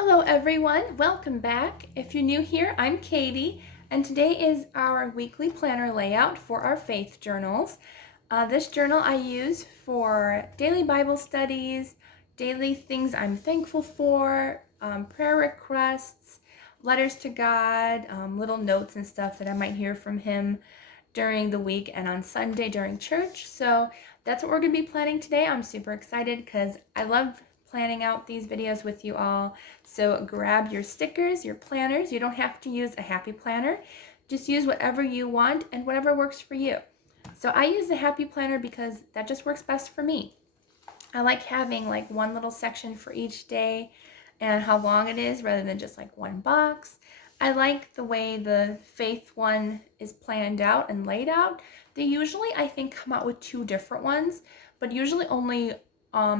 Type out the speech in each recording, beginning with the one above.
Hello everyone, welcome back. If you're new here, I'm Katie, and today is our weekly planner layout for our faith journals. This journal I use for daily Bible studies, daily things I'm thankful for, prayer requests, letters to God, little notes and stuff that I might hear from Him during the week and on Sunday during church. So that's what we're going to be planning today. I'm super excited because I love planning out these videos with you all. So grab your stickers, your planners. You don't have to use a happy planner. Just use whatever you want and whatever works for you. So I use the happy planner because that just works best for me. I like having like one little section for each day and how long it is rather than just like one box. I like the way the faith one is planned out and laid out. They usually, I think, come out with two different ones, but usually only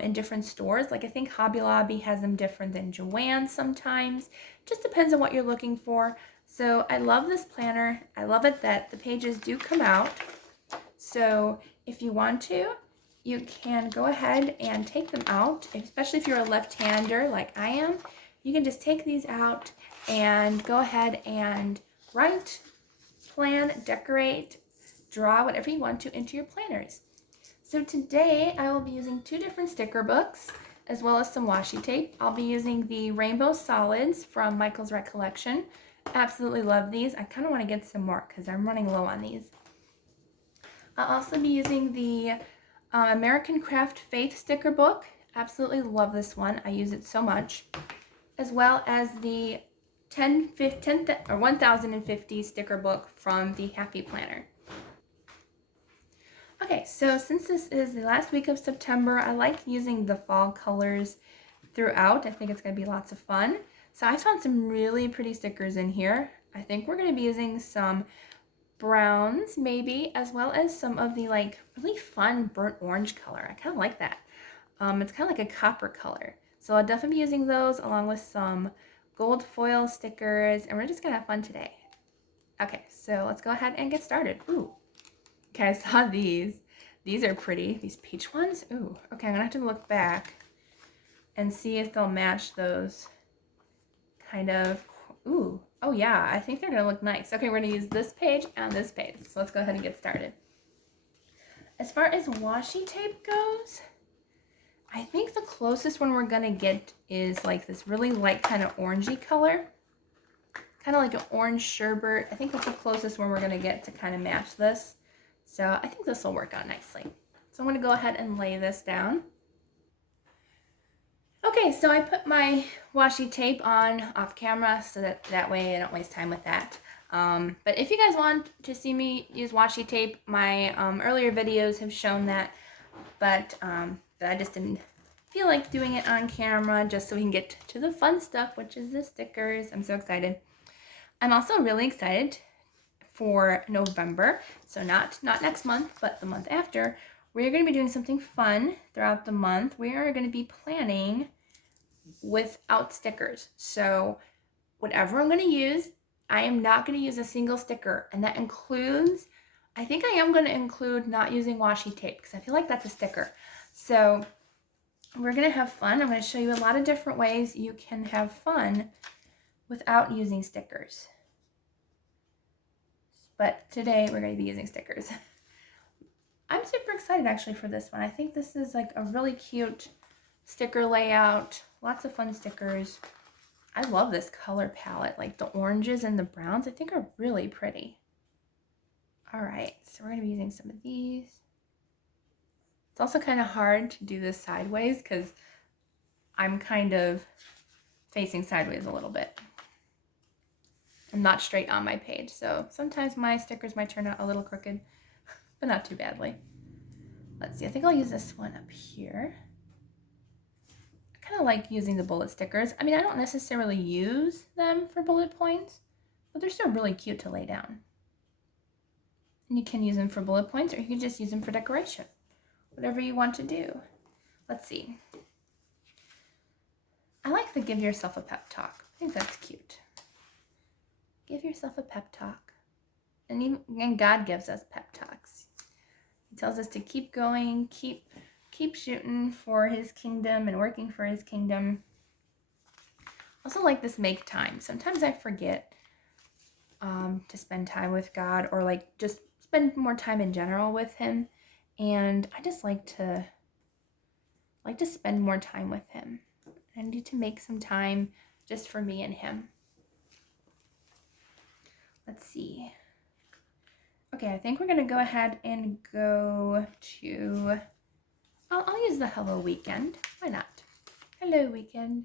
in different stores. Like I think Hobby Lobby has them different than Joann sometimes. Just depends on what you're looking for. So I love this planner. I love it that the pages do come out. So if you want to, you can go ahead and take them out, especially if you're a left-hander like I am. You can just take these out and go ahead and write, plan, decorate, draw whatever you want to into your planners. So today I will be using two different sticker books as well as some washi tape. I'll be using the Rainbow Solids from Michael's Recollection. Absolutely love these. I kind of want to get some more because I'm running low on these. I'll also be using the American Craft Faith sticker book. Absolutely love this one. I use it so much. As well as the 1050 sticker book from the Happy Planner. Okay, so since this is the last week of September, I like using the fall colors throughout. I think it's going to be lots of fun. So I found some really pretty stickers in here. I think we're going to be using some browns maybe, as well as some of the like really fun burnt orange color. I kind of like that. It's kind of like a copper color. So I'll definitely be using those along with some gold foil stickers, and we're just gonna have fun today. Okay, so let's go ahead and get started. Ooh, okay, I saw these. These are pretty. These peach ones. Ooh, okay, I'm gonna have to look back and see if they'll match those kind of. Ooh, oh yeah, I think they're gonna look nice. Okay, we're gonna use this page and this page. So let's go ahead and get started. As far as washi tape goes, I think the closest one we're gonna get is like this really light kind of orangey color. Kind of like an orange sherbet. I think that's the closest one we're gonna get to kind of match this. So I think this will work out nicely. So I'm gonna go ahead and lay this down. Okay, so I put my washi tape on off camera so that way I don't waste time with that. But if you guys want to see me use washi tape, my earlier videos have shown that, but I just didn't feel like doing it on camera just so we can get to the fun stuff, which is the stickers. I'm so excited. I'm also really excited for November, so not next month, but the month after. We're going to be doing something fun throughout the month. We are going to be planning without stickers. So whatever I'm going to use, I am not going to use a single sticker, and that includes, I think I am going to include not using washi tape because I feel like that's a sticker. So we're going to have fun. I'm going to show you a lot of different ways you can have fun without using stickers. But today we're going to be using stickers. I'm super excited actually for this one. I think this is like a really cute sticker layout. Lots of fun stickers. I love this color palette. Like the oranges and the browns I think are really pretty. All right, so we're going to be using some of these. It's also kind of hard to do this sideways because I'm kind of facing sideways a little bit. I'm not straight on my page, so sometimes my stickers might turn out a little crooked, but not too badly. Let's see, I think I'll use this one up here. I kind of like using the bullet stickers. I mean, I don't necessarily use them for bullet points, but they're still really cute to lay down. And you can use them for bullet points, or you can just use them for decoration. Whatever you want to do. Let's see. I like the give yourself a pep talk. I think that's cute. Give yourself a pep talk. And God gives us pep talks. He tells us to keep going, keep shooting for his kingdom and working for his kingdom. Also like this make time. Sometimes I forget to spend time with God, or like just spend more time in general with him. And I just like to spend more time with him. I need to make some time just for me and him. Let's see. Okay, I think we're gonna go ahead and go to, I'll use the hello weekend. Why not? Hello weekend.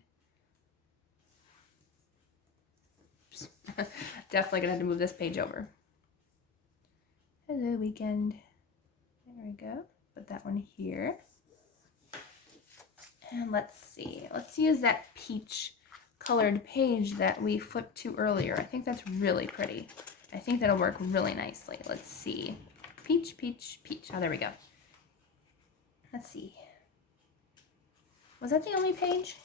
Definitely gonna have to move this page over. Hello weekend. There we go. Put that one here. And let's see. Let's use that peach colored page that we flipped to earlier. I think that's really pretty. I think that'll work really nicely. Let's see. Peach, peach, peach. Oh, there we go. Let's see. Was that the only page?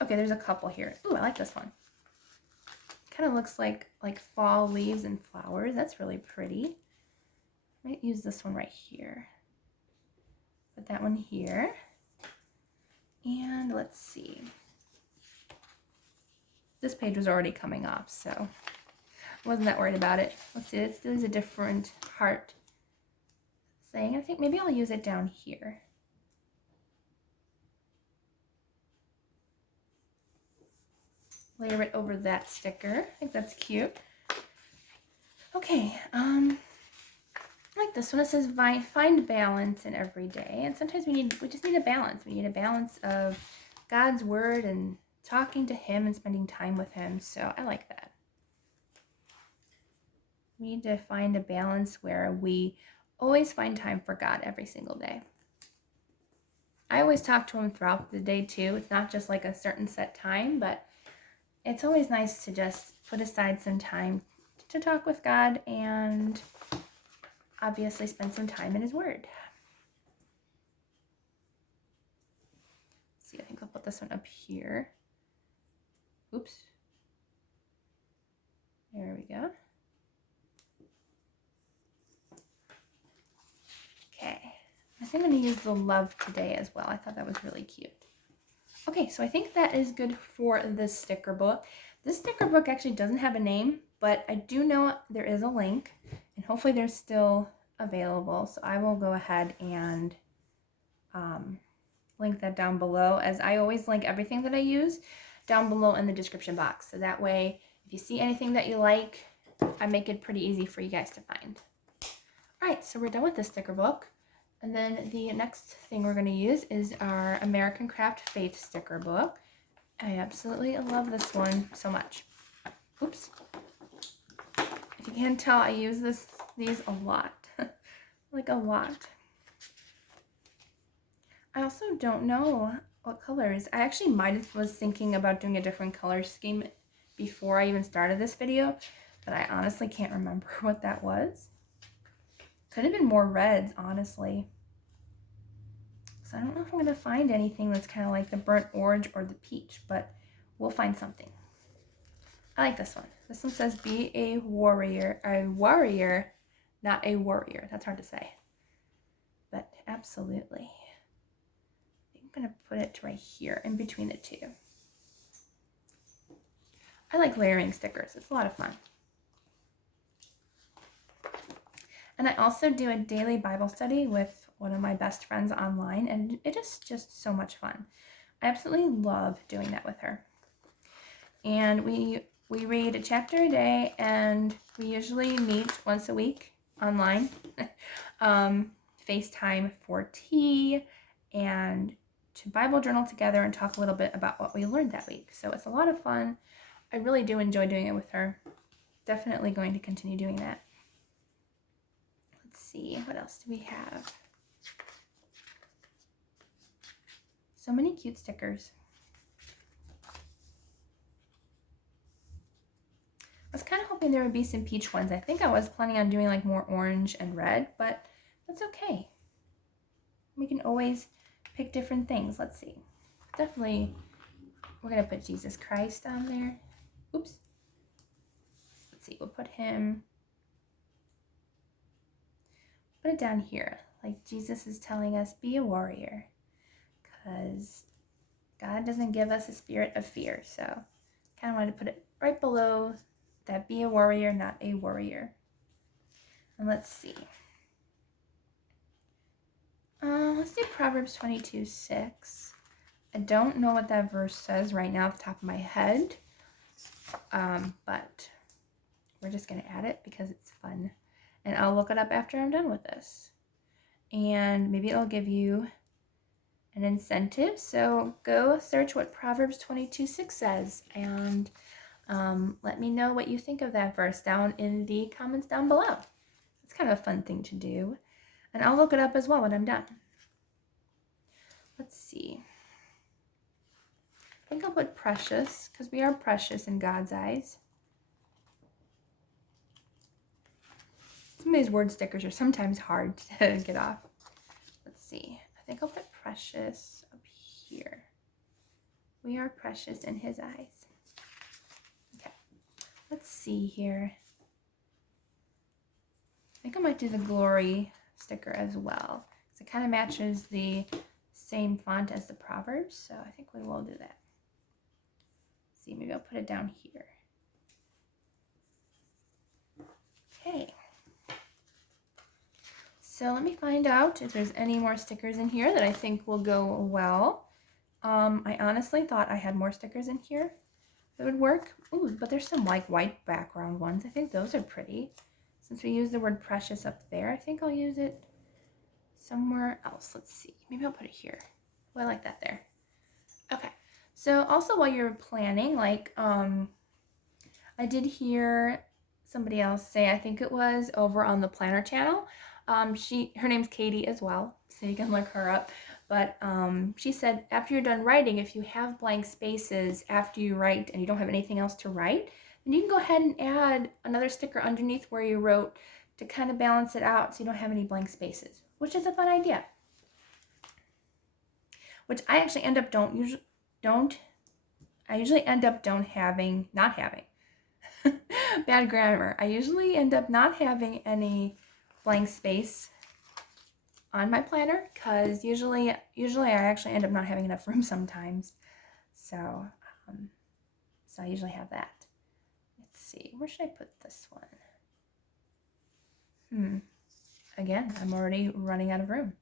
Okay, there's a couple here. Ooh, I like this one. Kind of looks like fall leaves and flowers. That's really pretty. I might use this one right here. Put that one here. And let's see. This page was already coming off, so I wasn't that worried about it. Let's see, let's use a different heart thing. I think maybe I'll use it down here. Layer it over that sticker. I think that's cute. Okay, like this one, it says find balance in every day. And sometimes we just need a balance. We need a balance of God's word and talking to him and spending time with him. So I like that. We need to find a balance where we always find time for God every single day. I always talk to him throughout the day too. It's not just like a certain set time, but it's always nice to just put aside some time to talk with God and obviously spend some time in his word. Let's see, I think I'll put this one up here. Oops. There we go. Okay. I think I'm going to use the love today as well. I thought that was really cute. Okay, so I think that is good for this sticker book. This sticker book actually doesn't have a name, but I do know there is a link, and hopefully they're still available. So I will go ahead and link that down below, as I always link everything that I use down below in the description box. So that way, if you see anything that you like, I make it pretty easy for you guys to find. All right, so we're done with this sticker book. And then the next thing we're going to use is our American Craft Faith sticker book. I absolutely love this one so much. Oops. If you can't tell, I use these a lot. Like a lot. I also don't know what colors. I actually was thinking about doing a different color scheme before I even started this video, but I honestly can't remember what that was. Could have been more reds, honestly. So I don't know if I'm going to find anything that's kind of like the burnt orange or the peach, but we'll find something. I like this one. This one says, be a warrior, not a warrior. That's hard to say. But absolutely. I'm going to put it right here in between the two. I like layering stickers. It's a lot of fun. And I also do a daily Bible study with one of my best friends online, and it is just so much fun. I absolutely love doing that with her. And we read a chapter a day, and we usually meet once a week online, FaceTime for tea, and to Bible journal together and talk a little bit about what we learned that week. So it's a lot of fun. I really do enjoy doing it with her. Definitely going to continue doing that. Let's see, what else do we have? So many cute stickers. I was kind of hoping there would be some peach ones. I think I was planning on doing like more orange and red, but that's okay. We can always pick different things. Let's see. Definitely, we're going to put Jesus Christ on there. Oops. Let's see, we'll put him. Put it down here. Like Jesus is telling us, be a warrior. Because God doesn't give us a spirit of fear. So kind of wanted to put it right below that be a warrior, not a worrier. And let's see. Let's do Proverbs 22:6. I don't know what that verse says right now off the top of my head, but we're just going to add it because it's fun. And I'll look it up after I'm done with this. And maybe it'll give you an incentive. So go search what Proverbs 22:6 says and let me know what you think of that verse down in the comments down below. It's kind of a fun thing to do. And I'll look it up as well when I'm done. Let's see. I think I'll put precious because we are precious in God's eyes. Some of these word stickers are sometimes hard to get off. Let's see. I think I'll put precious up here. We are precious in His eyes. Okay. Let's see here. I think I might do the glory sticker as well. So it kind of matches the same font as the Proverbs. So I think we will do that. Let's see, maybe I'll put it down here. Okay. So let me find out if there's any more stickers in here that I think will go well. I honestly thought I had more stickers in here that would work. Ooh, but there's some like white background ones. I think those are pretty. Since we use the word precious up there, I think I'll use it somewhere else. Let's see. Maybe I'll put it here. Oh, I like that there. Okay. So also while you're planning, like I did hear somebody else say, I think it was over on the Planner channel. Her name's Katie as well, so you can look her up. But she said after you're done writing, if you have blank spaces after you write and you don't have anything else to write, then you can go ahead and add another sticker underneath where you wrote to kind of balance it out so you don't have any blank spaces, which is a fun idea. Which I actually end up not having. Bad grammar. I usually end up not having any blank space on my planner because usually I actually end up not having enough room sometimes. So I usually have that. Let's see, where should I put this one? Again, I'm already running out of room.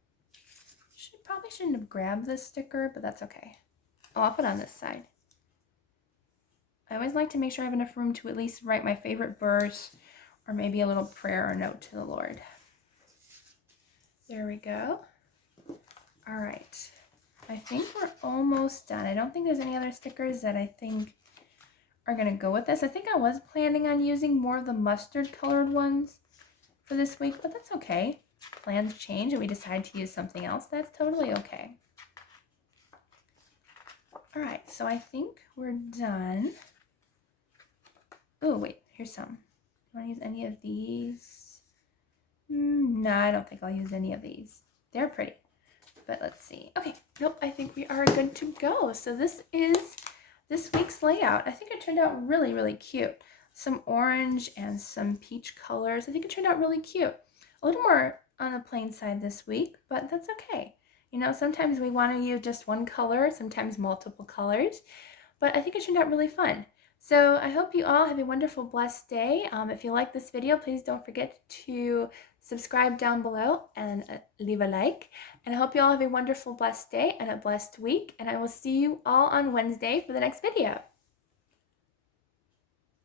Probably shouldn't have grabbed this sticker, but that's okay. Oh, I'll put it on this side. I always like to make sure I have enough room to at least write my favorite verse or maybe a little prayer or note to the Lord. There we go. All right. I think we're almost done. I don't think there's any other stickers that I think are going to go with this. I think I was planning on using more of the mustard colored ones for this week, but that's okay. Plans change and we decide to use something else. That's totally okay. All right, so I think we're done. Oh, wait, here's some. Do I use any of these? No, I don't think I'll use any of these. They're pretty, but let's see. Okay, nope, I think we are good to go. So this is this week's layout. I think it turned out really, really cute. Some orange and some peach colors. I think it turned out really cute. A little more on the plain side this week, but that's okay. You know, sometimes we want to use just one color, sometimes multiple colors, but I think it turned out really fun. So I hope you all have a wonderful, blessed day. If you like this video, please don't forget to subscribe down below and leave a like. And I hope you all have a wonderful, blessed day and a blessed week. And I will see you all on Wednesday for the next video.